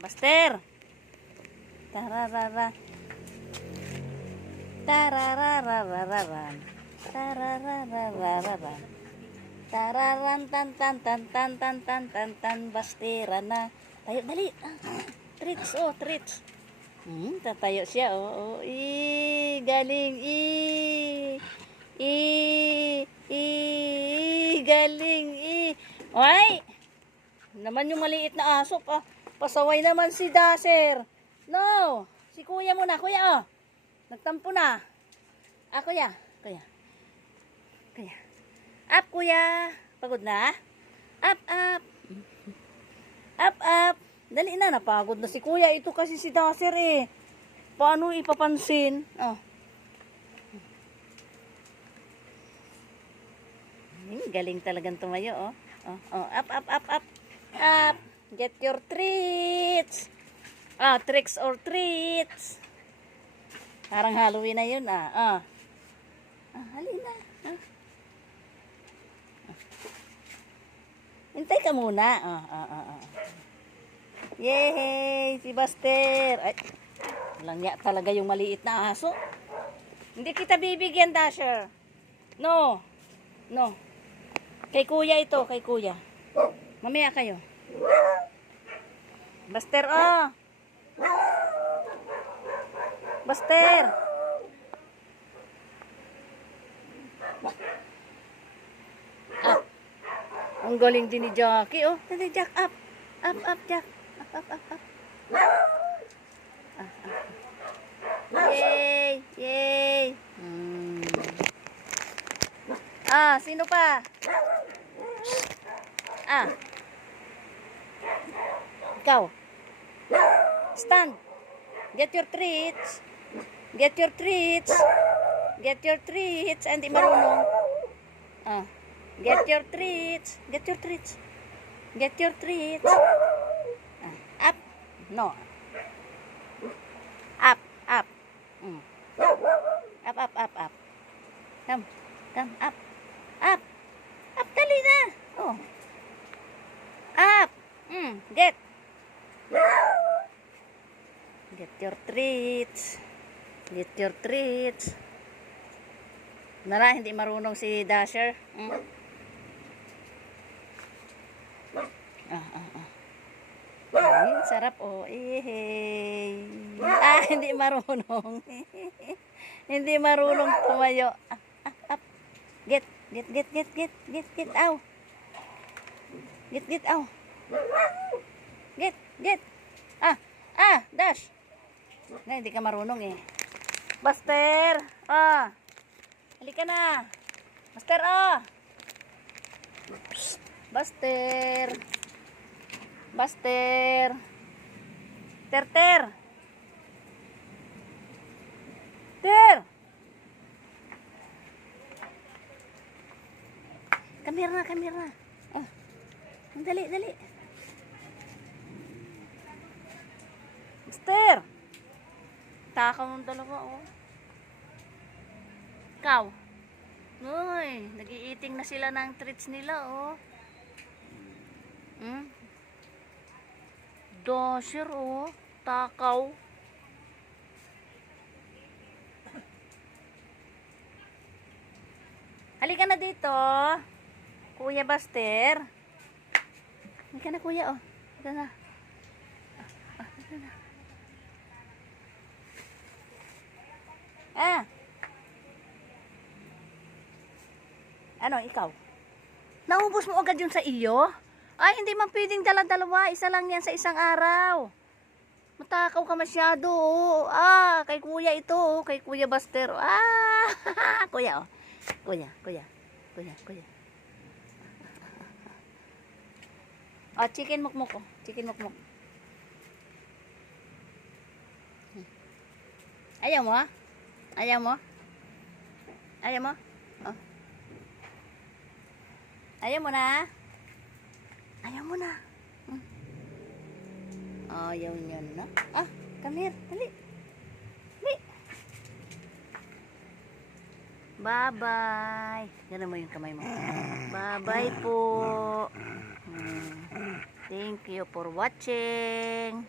Buster. Tararara. Tarararararan. Tarararararan. Tararan tan tan tan tan tan tan tan tan Bastera na. Tayo dali. Treats treats. Tatayo siya galing. Galing. Ay! Naman yung maliit na aso pa. Pasaway naman si Dasher. No! Si kuya muna, kuya nagtampo na. Kuya. Kuya. Up, kuya. Pagod na? Up. Up. Dali na, napagod na si kuya. Ito kasi si Dasher Paano ipapansin? Galing talagang tumayo, Up. Get your treats. Tricks or treats. Parang Halloween na yun, halina. Hintay ka muna. Yay! Si Buster. Ay, langya talaga yung maliit na aso. Hindi kita bibigyan, Dasher. No. Kay kuya ito, kay kuya. Mamaya kayo. Buster, Buster. Up. Ang galing din ni Jackie, Dali, Jack, up. Up, Jack. Up. Yay. Sino pa? Ikaw. Stand. Get your treats. Hindi marunong. Get your treats. Up. No. Up. Up. Come, up. Up, dali na. Up. Get your treats. Nara, hindi marunong si Dasher. Ay, sarap hindi marunong. Hindi marunong tumayo. Up. Get. Ow. Get, ow. Get. Dash. Hindi ka marunong Buster. Halika na. Buster, Buster. Ter. Kamera. Dali. Buster. Takaw ng dalawa, Ikaw. Nag-i-eating na sila ng treats nila, Dasher, takaw. Halika na dito, Kuya Buster. Halika na, kuya, Halika na. Halika na. Ano, ikaw? Naubos mo agad yun sa iyo? Ay, hindi man pwedeng dala-dalawa. Isa lang yan sa isang araw. Matakaw ka masyado, kay kuya ito, kay Kuya Buster. Kuya, Kuya. Chicken mukmuk, Chicken mukmuk. Ayaw mo? Ayaw mo? Ayaw mo na? Ayaw niya na. Come here. Dali. Bye-bye. Yan mo yung kamay mo. Bye-bye po. Thank you for watching.